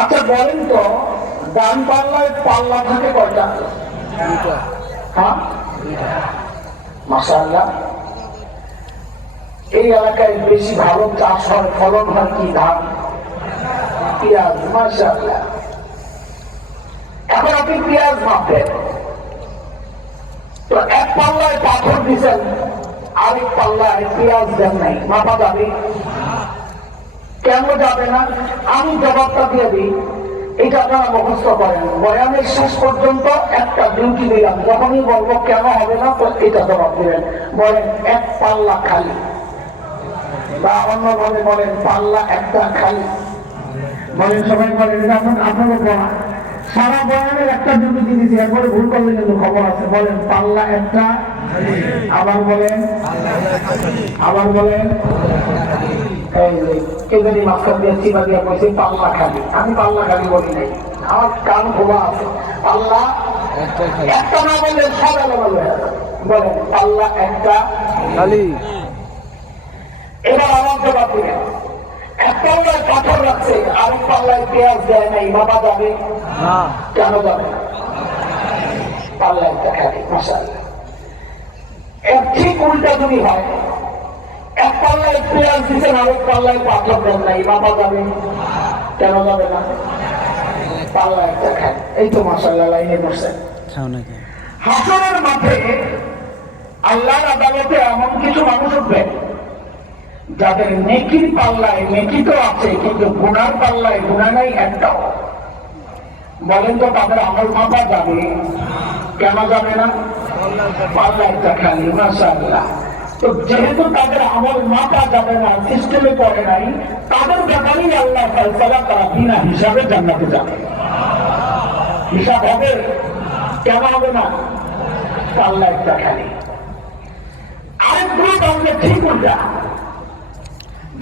আচ্ছা বলেন তো, ডান পাল্লায় পাল্লা থাকে কয়টা? হ্যাঁ, মাশাআল্লাহ। এই এলাকায় বেশি ভালো চাষ হয়, ফলন হয় কি? ধান, পেঁয়াজ। মাশাআল্লাহ। এখন আপনি পেঁয়াজ মাপবেন, তো এক পাল্লায় পাথর দিচ্ছেন, আরেক পাল্লায় পেঁয়াজ দেন নাই, মাপা যাবে? কেন যাবে না? আমি জবাবটা দিয়ে দিই, এটা আপনারা মুখস্থ করেন। বয়ানের শেষ পর্যন্ত একটা ডিউটি দিলাম, যখনই বলবো কেন হবে না, তো এটা জবাব দিবেন। বলেন এক পাল্লা খালি, বা অন্যভাবে বলেন পাল্লা একটা খালি। বলেন সবাই, বলেন। এটা আপনাদের বলা সারা বয়ানের একটা ডিউটি দিয়েছি, একবারে ভুল করলে কিন্তু খবর আছে। বলেন পাল্লা একটা, আবার বলেন, আবার বলেন। পাল্লা খালি, আমি পাল্লা খালি বলি নাই, আমার কান খোলা আছে। পাল্লা একটা না বললে সব এলোমেলো হয়ে যাবে। বলেন পাল্লা একটা খালি। এবার আমার জবাব দিলেন, এক পাল্লায় পাথর রাখছে, আরেক পাল্লায় পেঁয়াজ দেয় নাই, মাপা যাবে? কেন যাবে? পাল্লা একটা খালি। মাশাআল্লাহ। এর ঠিক উল্টা যদি হয়, এক পাল্লায় পেঁয়াজ দিচ্ছেন, আরেক পাল্লায় পাথর দেন নাই, মাপা যাবে? কেন যাবে না? পাল্লা একটা খায়। এই তো মাশাআল্লাহ লাইনে বসছেন। হাসরের মাঠে আল্লাহর আদালতে এমন কিছু মানুষ উঠবে যাদের নেকির পাল্লায় নেকি তো আছে, কিন্তু গুনার পাল্লায় গুনাহ নাই একটাও। বলেন তো তাদের আমল মাপা যাবে? কেন যাবে না? পাল্লা একটা খালি। মাশাআল্লাহ। তো যেহেতু তাদের আমল মাপা যাবে না, সিস্টেমে পড়ে নাই, তাদের ব্যাপারেই আল্লাহ ফয়সালা, তারা বিনা হিসাবে জান্নাতে যাবে। হিসাব হবে? কেন হবে না? পাল্লা একটা খালি। আরেক গ্রুপ আমাদের ঠিক উল্টা,